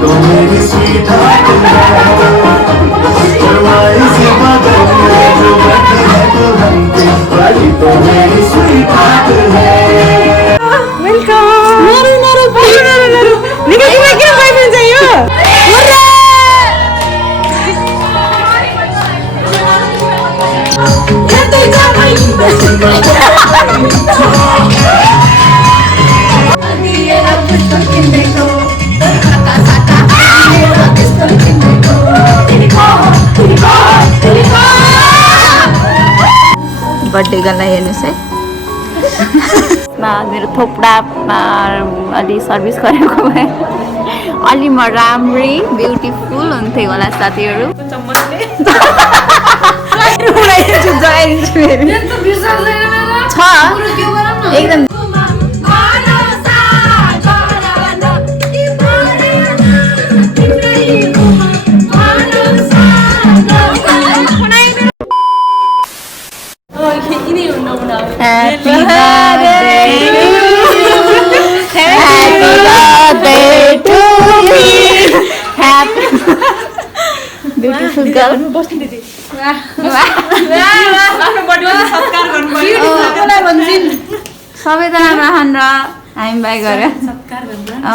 तो मेरी sweet heart परवाई से बदल जो बैठी है तो हमसे बड़ी तो मेरी स्वीट हार्ट है वेलकम निकाल के पाइन्छ यो बर्थडे गर्दा हेर्नुहोस् है मेरो थोपडामा अलि सर्भिस गरेको भए अलि म राम्रै ब्युटिफुल हुन्थ्यो होला साथीहरू छ एकदम Happy birthday to you. Happy beautiful girl. सबैजना रहन र हामी बाई गरे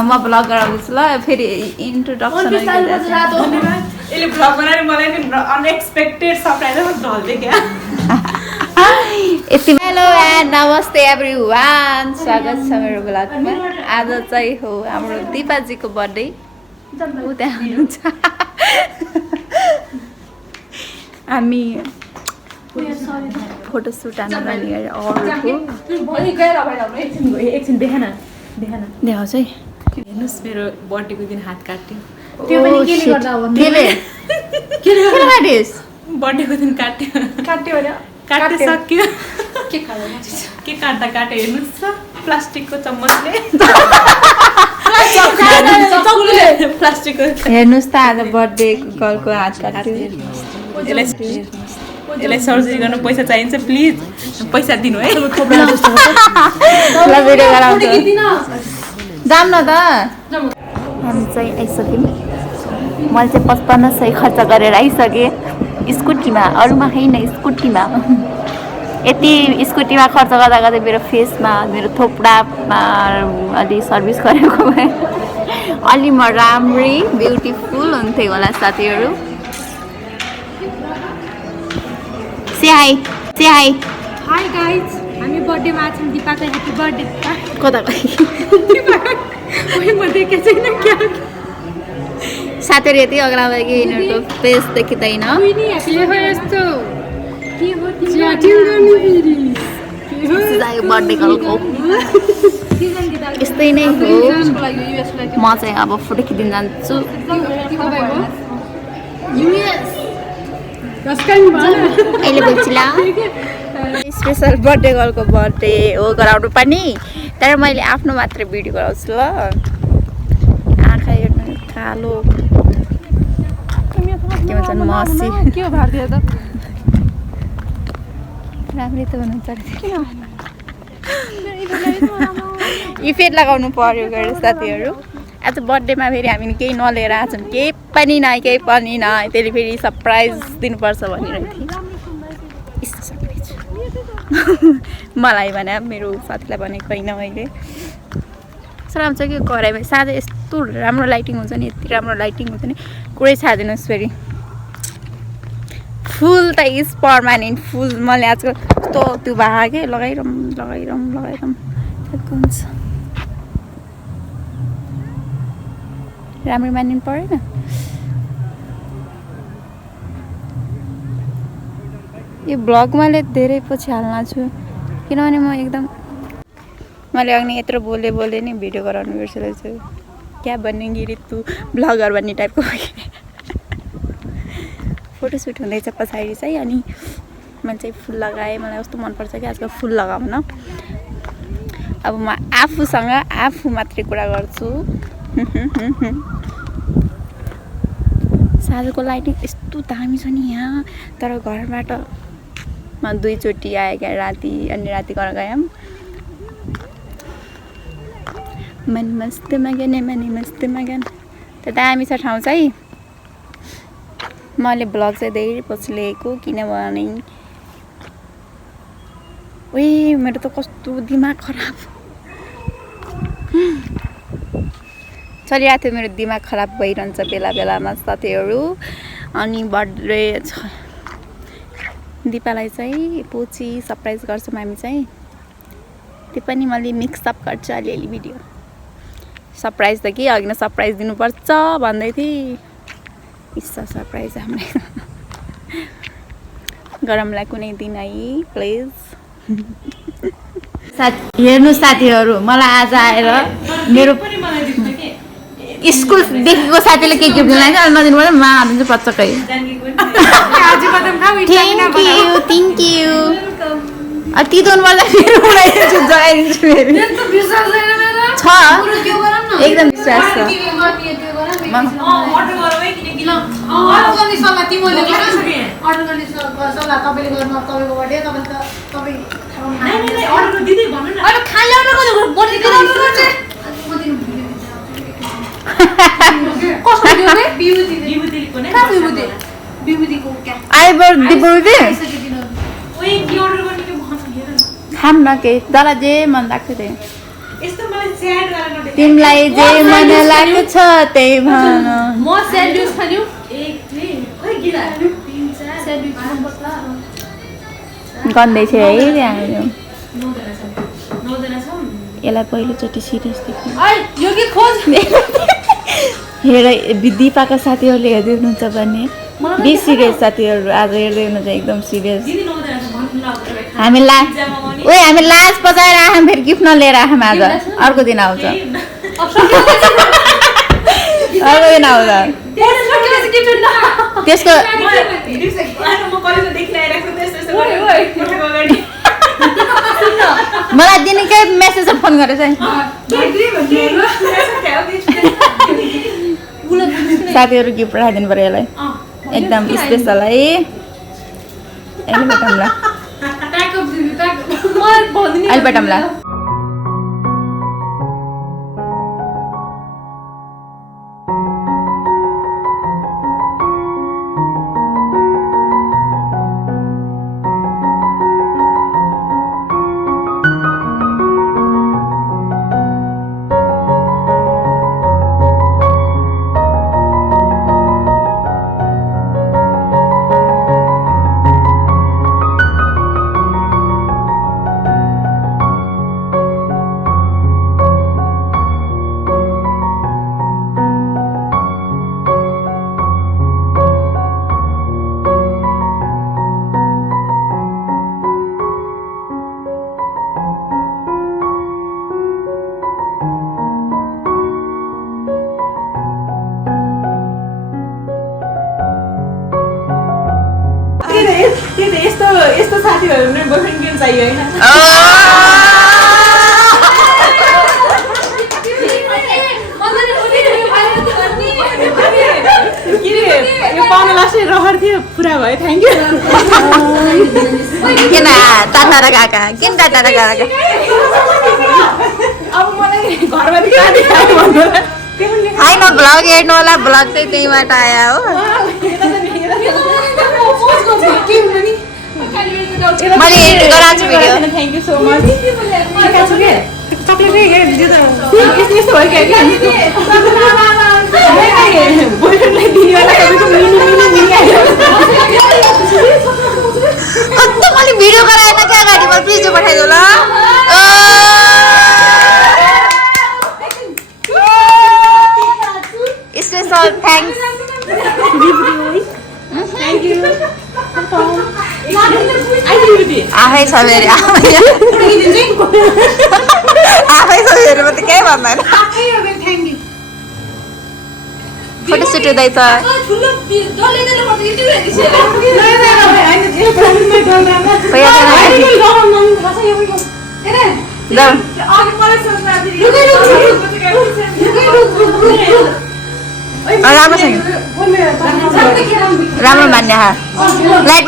म ब्लग गराउँछु ल फेरि इन्ट्रोडक्सन यसले ब्लग बनाएर मलाई नि अनएक्सपेक्टेड सरप्राइज ढल्दै क्या हेलो एन्ड नमस्ते एभ्रिवान स्वागत छ मेरो ब्लगमा आज चाहिँ हो हाम्रो दिपाजीको बर्थडे उ त्यहाँ हुनुहुन्छ हामी फोटो सुट हान्न जाने एकछिन देखान देखाउँछ है हेर्नुहोस् मेरो बर्थडेको दिन हात काट्यो त्यो पनि केले गर्दा हो केले काटिस् बर्थडेको दिन काट्यो भने काट्न सक्यो के काट्दा काट्यो हेर्नुहोस् त प्लास्टिकको चम्मचले प्लास्टिकको हेर्नुहोस् त आज बर्थडे गर्लको हात काट्यो यसलाई सर्जरी गर्न पैसा चाहिन्छ प्लिज पैसा दिनु है ल भिडियो गराउँछु जाम न त हामी चाहिँ आइसक्यौँ मैले चाहिँ 5500 खर्च गरेर आइसकेँ स्कुटीमा अरूमा होइन स्कुटीमा यति स्कुटीमा खर्च गर्दा गर्दै मेरो फेसमा मेरो थोपडामा अलि सर्भिस गरेको भए अलि म राम्रै ब्युटिफुल हुन्थ्यो होला साथीहरू Say hi. Hi guys, हामी बर्थडेमा आछौँ दिपाको ह्यापी बर्थडे कता ओइ म देखेको छैन क्या साथीहरू यति अग्ला भयो कि यिनीहरूको फेस देखिँदैन यस्तो के हो च्याटिङ गर्ने फेरि बर्थडे गर्लको यस्तै नै हो म चाहिँ अब फोटो खिचिदिन जान्छु अहिले बोल्छिला स्पेसल बर्थडे गर्लको बर्थडे हो गराउनु पनि तर मैले आफ्नो मात्र भिडियो गराउँछु ल आँखा हेर्नु कालो के भन्छ मसी के हो भारतीय त राम्रै त हुनुहुन्छ इफेक्ट लगाउनु पर्यो गएर साथीहरू आज बर्थडेमा फेरि हामीले केही नलिएर आएको छौँ केही पनि न त्यसले फेरि सरप्राइज दिनुपर्छ भनिरहेको थिएँ यस्तो सरप्राइज मलाई भने मेरो साथीलाई भनेको होइन मैले सर आउँछ कि कराइमा साँझ यस्तो राम्रो लाइटिङ हुन्छ नि यति राम्रो लाइटिङ हुन्छ नि कुरै छादिनुहोस् फेरि फुल त इज पर्मानेन्ट फुल मैले आजकल कस्तो त्यो भागे लगाइरहँ हुन्छ राम्रो मानिनु परेन यो ब्लग मैले धेरै पछि हाल्न छु किनभने म एकदम मैले अघि यत्रो बोले नि भिडियो गराउनु बिर्सेछु क्या भन्ने गिरी तु ब्लगर भन्ने टाइपको फोटोसुट हुँदैछ पछाडि चाहिँ अनि मैले चाहिँ फुल लगाएँ मलाई कस्तो मनपर्छ कि आजकल फुल लगाउन अब म आफू मात्रै कुरा गर्छु साँझको लाइटिङ यस्तो दामी छ नि यहाँ तर घरबाट म 2 चोटि आएँ क्या राति अनि राति घर गयौँ मन मस्त मगन त दामी छ ठाउँ चाहिँ मैले ब्लग चाहिँ धेरै पछि लिएको किनभने ओइ मेरो त कस्तो दिमाग खराब चलिरहेको थियो मेरो दिमाग खराब भइरहन्छ बेला बेलामा साथीहरू अनि बर्थडे छ दिपालाई चाहिँ पछि सरप्राइज गर्छौँ हामी चाहिँ त्यो पनि मैले मिक्सअप गर्छु अलिअलि भिडियो सरप्राइज त के अघि नै सरप्राइज दिनुपर्छ भन्दै थिएँ इच्छा सरप्राइज हाम्रो गरमलाई कुनै दिन है प्लिज हेर्नु साथीहरू मलाई आज आएर मेरो स्कुलदेखिको साथीले के गिफ्ट दिनु अनि नदिनु पर्यो मा हाल्नु पच्चकै थ्याङ्क यू तितोन पर्दा फेरि उडाइदिन्छु जगाइदिन्छु फेरि छ एकदम विश्वास खाम न के तँलाई जे मन लाग्छ त्यही तिमीलाई जे मन लाग्छ त्यही भन म स्यान्डविच खान्यौ गन्दैछ है त्यहाँ यसलाई पहिलोचोटि सिरियस हेर दिपाका साथीहरूले हेर्दै हुनुहुन्छ भने बी सिरियस साथीहरू आज हेर्दै हुनुहुन्छ एकदम सिरियस हामी लाज बजाएर आयौँ फेरि गिफ्ट नलिएर आयौँ आज अर्को दिन आउँछ त्यसको मलाई दिनकै मेसेज फोन गरेछ साथीहरू गिफ्ट पठाइदिनु पर्यो यसलाई एकदम स्पेसल है अहिले पठाउँला यस्तो साथीहरु नै बोयफ्रेन्ड किन चाहियो हैन यो पाउन लास्टै रहर थियो पुरा भयो थ्यांक यू किन टाटा काका अब मलाई घरमा काटी खायो भन्नु हैन ब्लग हेर्नु होला ब्लग चाहिँ त्यहीबाट आयो हो मैले एडिट गराछु video thank you so much chocolate हे दियो त यस्तो भयो के बोयफ्रेन्डलाई दिनेवाला सबैको मिनी आयो कस्तो मैले भिडियो गराएन क्या गाडी म प्लिज पठाइदिउ ल स्पेशल थ्यांक्स थ्यांक यू आफै छ फेरि आफै छ फेरि म त केही भन्दैन फोटो सुट हुँदैछ राम्रो मान्ने लाइट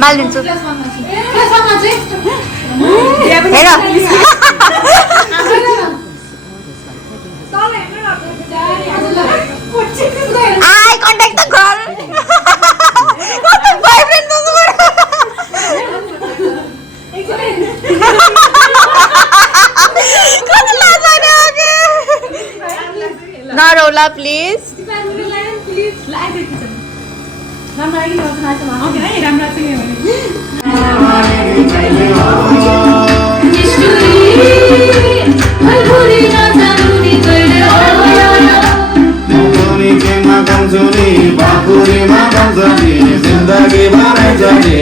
बालिदिन्छु हेर नरौला प्लिज जिंदगी भरै जाने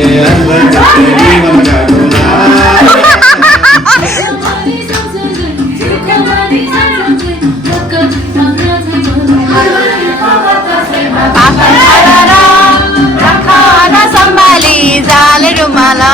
जीवन काटुला सम्भाली जाले रुमाला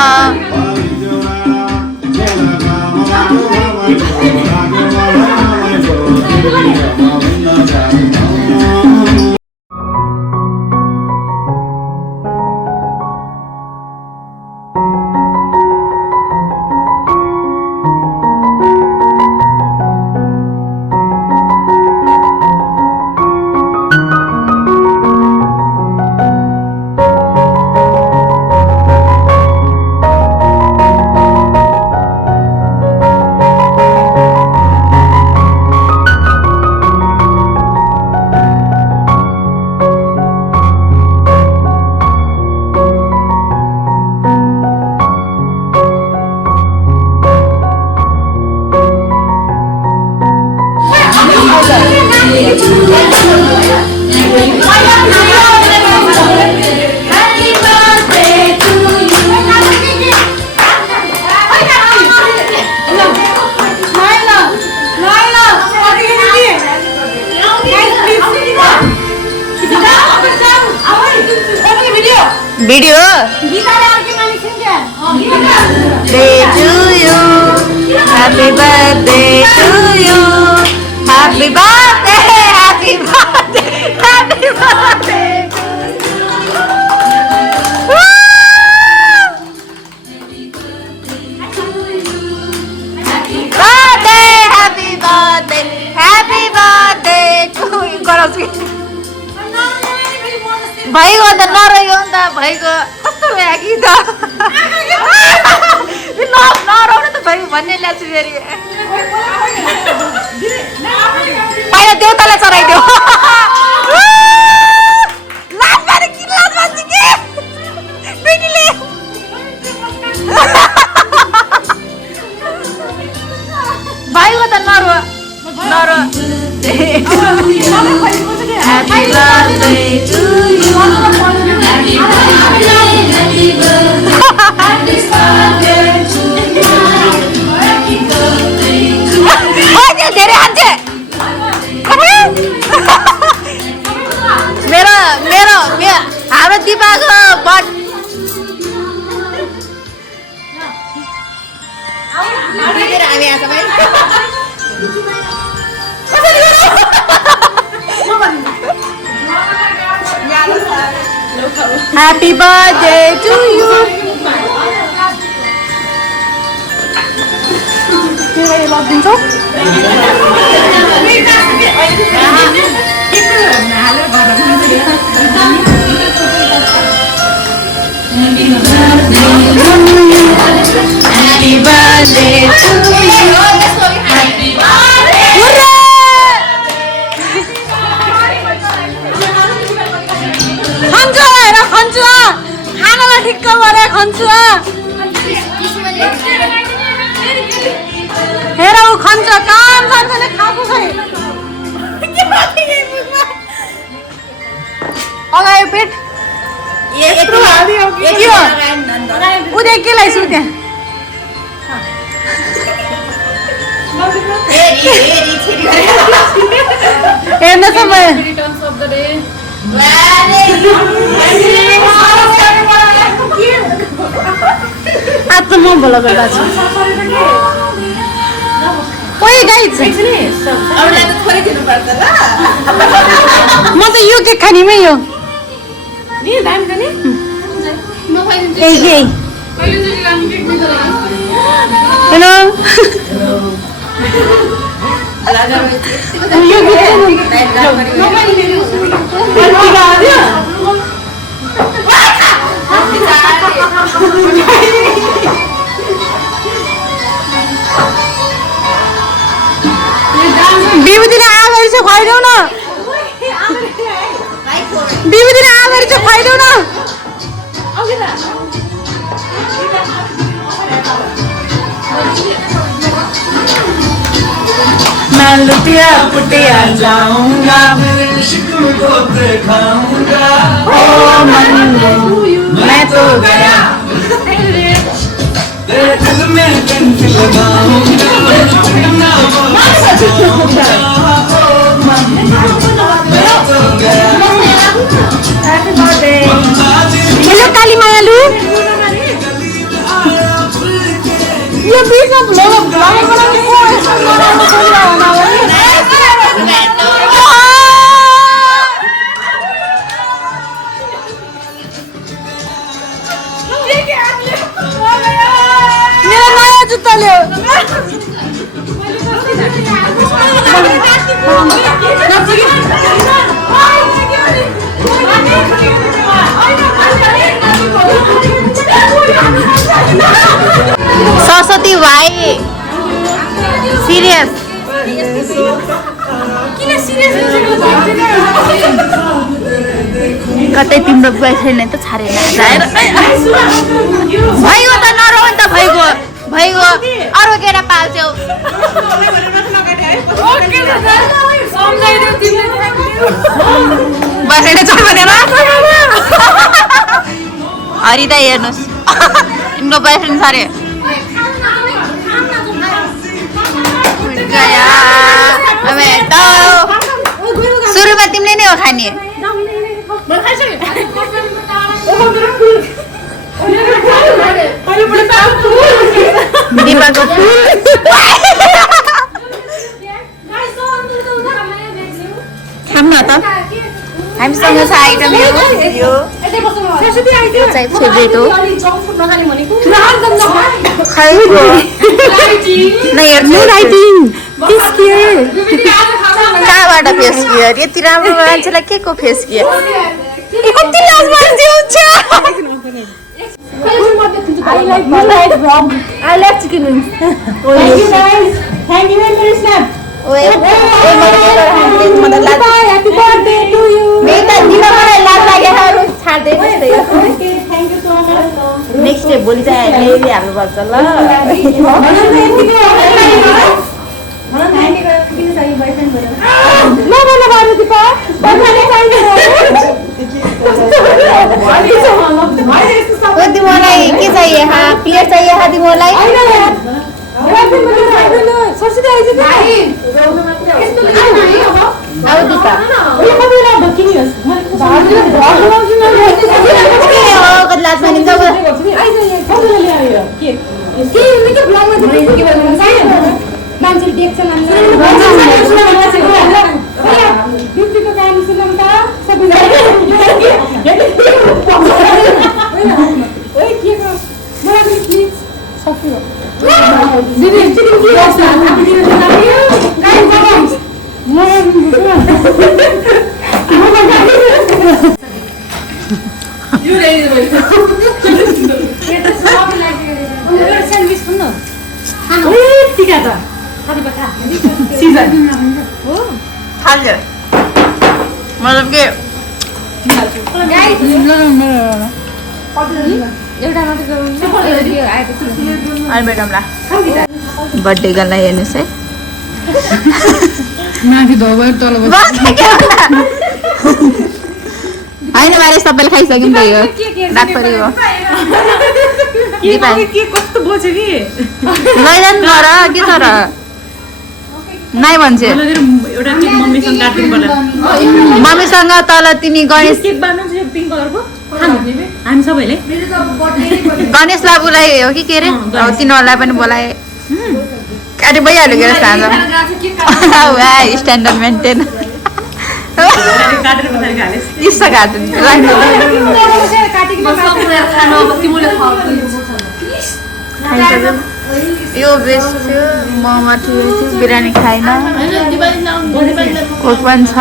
video Happy birthday to you. Happy birthday, happy birthday, happy birthday to you. Birthday, happy birthday, happy birthday to you. भाइको त नरह्यो नि त भाइको कस्तो भयो कि त नरहनु त भाइ भन्ने ल्याएको छु फेरि पहिला देउतालाई चढाइदेऊ भाइको त नरो Happy birthday to you. Happy birthday to you. Happy birthday to you. Happy birthday to you. अझै धेरै हान्छे मेरो मेरो हाम्रो दिपाको बट हामी आएको भाइ Happy birthday to you. Happy birthday to you. Happy birthday. खन्चुवा खानालाई ठिक्क गरे खन्चुवा हेर ऊ खन्छ काम खन्छले खाएको खै अगायो पेट यत्रो उदय के लाइसु त्यहाँ हेर्न समय आज त म भोला गर्दा छु ओइ गाइस अरूलाई त थोरै दिनु पर्छ ल म त यो केक खानीमै यो नि दामी छ नि म खाइदिन्छु ए पहिलो चोटी हामी केक मिल्छ हेलो बिबुतिर आगो छ चाहिँ खुवाइदेऊ न दिदीले आमाले चाहिँ खुवाइदेऊ न मैं लुटिया पुटिया जाऊंगा इश्क को दिखाऊंगा ओ मन मैं तो गया तेरे दिल में कंठ लगाऊंगा हेलो काली मायालु यो बीचमा भ्लग बनाउने को यस्तो नराम्रो बोलिरहन मेरो नयाँ जुत्ता ल्याऊ सरस्वती भाइ सिरियस कतै तिम्रो बोयफ्रेन्ड त छाडेन भइगयो त नरौ नि त भइगयो भइगयो अरू केटा पाल्छौ बोयफ्रेन्ड छ भनेर हरिदा हेर्नुहोस् तिम्रो बोयफ्रेन्ड छ अरे सुरुमा तिमीले नै हो खाने दिमागको खाम न त हामीसँग छ आइटम यो चाहिँ फेभरेट हो कहाँबाट फेस गियर यति राम्रो मान्छेलाई के को फेस गियर कति लाज मान्छे हुन्छ I like chicken wings. Thank you guys. Thank you very much. Happy birthday to you. Next day भोलि चाहिँ हाल्नुपर्छ ल मलाई के चाहिए प्लेट चाहिए तिमीलाई लाज मानिन्छ मान्छेले देख्छ मतलब के बर्थडे गर्नलाई हेर्नुहोस् है होइन मारे सबैले खाइसक्यो नि त यो डाक्टरी हो लैजानु तर के तर नाइ भन्छ मम्मीसँग तल तिमी गणेश हामी सबैले गणेश बाबुलाई हो कि के अरे तिनीहरूलाई पनि बोलाए काटे भइहाल्यो के साँझ स्ट्यान्डर्ड मेन्टेन यो बेस्ट थियो मोमो थियो बिरयानी खाएन कोक पनि छ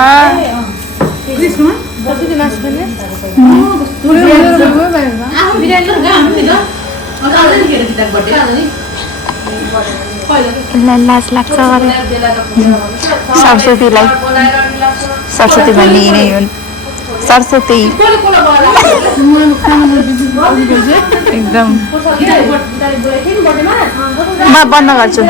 यसलाई लाज लाग्छ अरे सरस्वतीलाई सरस्वती भन्ने यिनै हुन् सरस्वती एकदम म बन्द गर्छु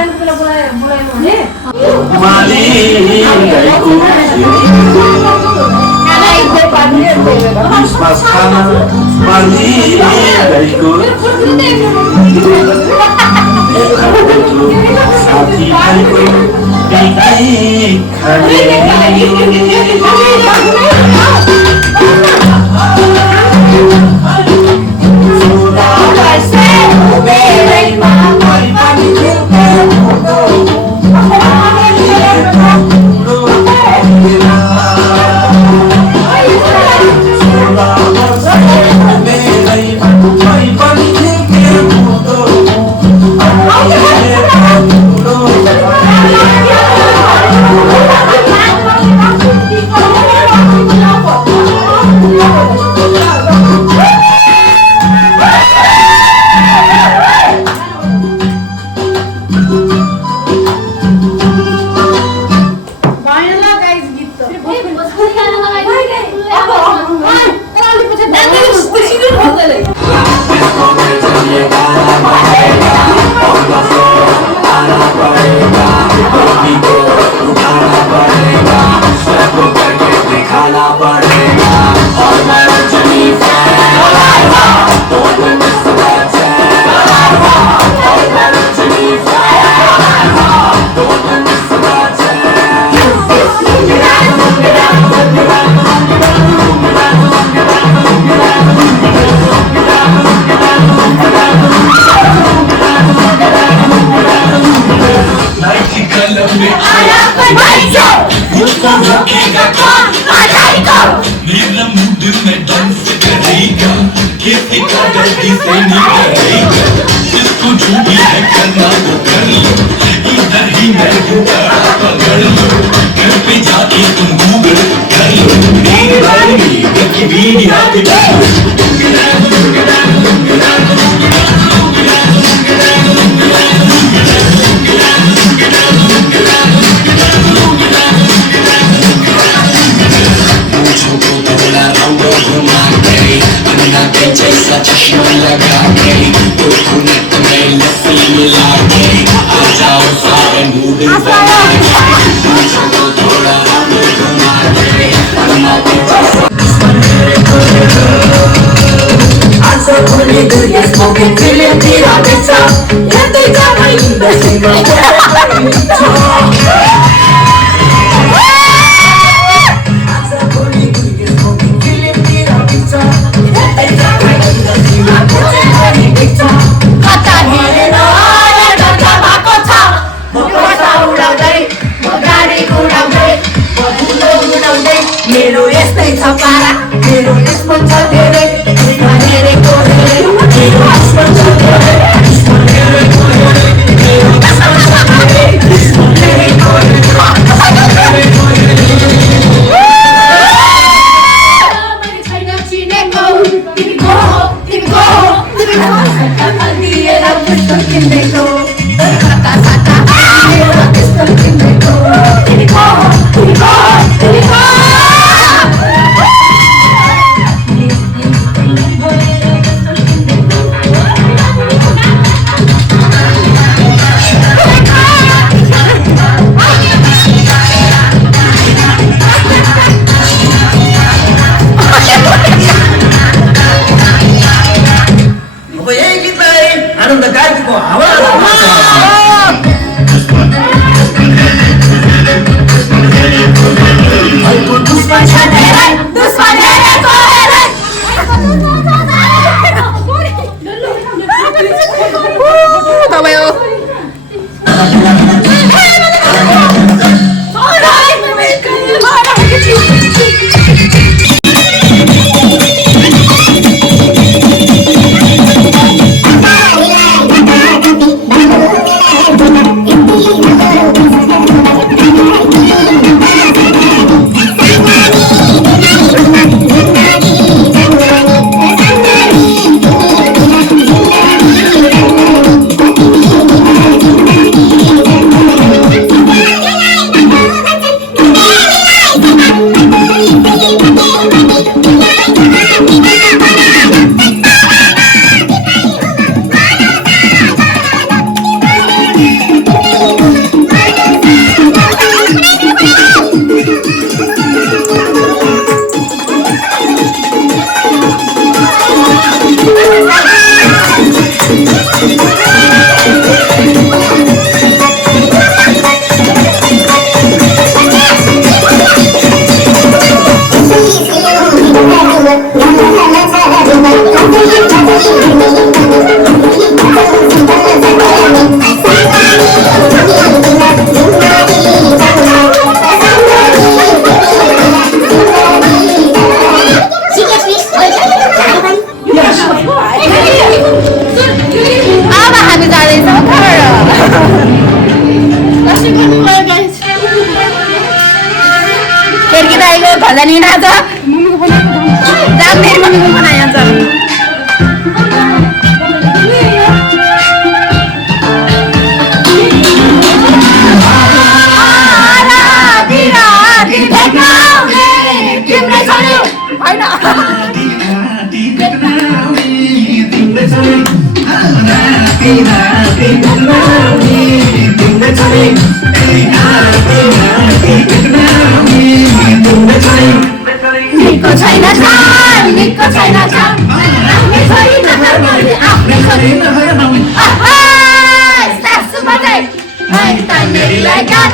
Christmas खाना मालिकैको साथी भाइको पिकनिक खाने मेरो यस्तै छ पारा मेरो यसमा छ धेरै यसमा हेरेको हेरे मेरो यसमा छ धेरै यसमा हेरेको हेरे मेरो यसमा छ धेरै यसमा हेरेको दाइको भजनी नाच जाम मेरो मम्मीको बनाइन्छ निको छैन सासु बजाइ मैं तन्नेरीलाई गात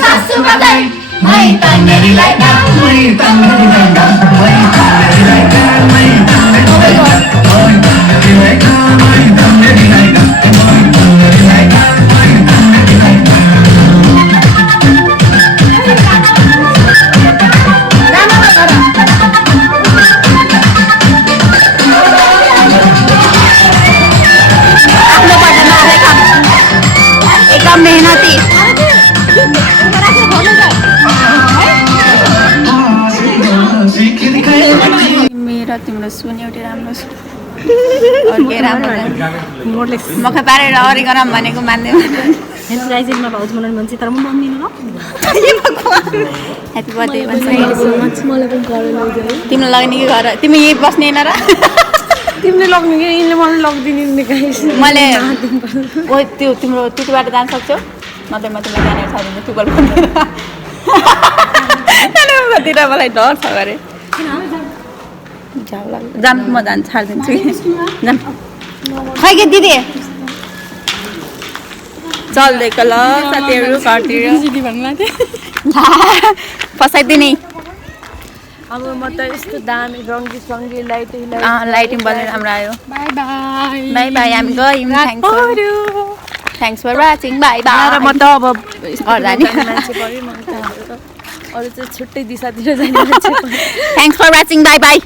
सासु बजाइ मैं तन्नेरीलाई एकदम मेहनती मेरो तिम्रो सुन एउटै राम्रो छ अर्कै राम्रो मकै पारेर अरू गरम भनेको मान्दैन ह्याप्पी बर्थडे तिमीलाई लाग्ने कि घर तिमी यही बस्ने होइन र तिमीले लग्नु कि यिनले मलाई लगिदिने गाइस मैले ओ त्यो तिम्रो त्यति बाटो जान सक्छौ नत्र म तिमीलाई जाने छाडिदिन्छु टुकल कतिर मलाई डर छ गरे जाम म जान छाडिदिन्छु कि जाम खै के दिदी चल्दैको ल साथीहरू घरतिर फसाइदिने अब म त यस्तो दामी रङ्गी सङ्गी लाइटिङ बल्ने राम्रो आयो बाई बाई बाई बाई हामी गयौँ thanks for watching bye bye म त अब घर जाने मान्छे पऱ्यो म त अरू चाहिँ छुट्टै दिशातिर जाने मान्छे thanks for watching bye by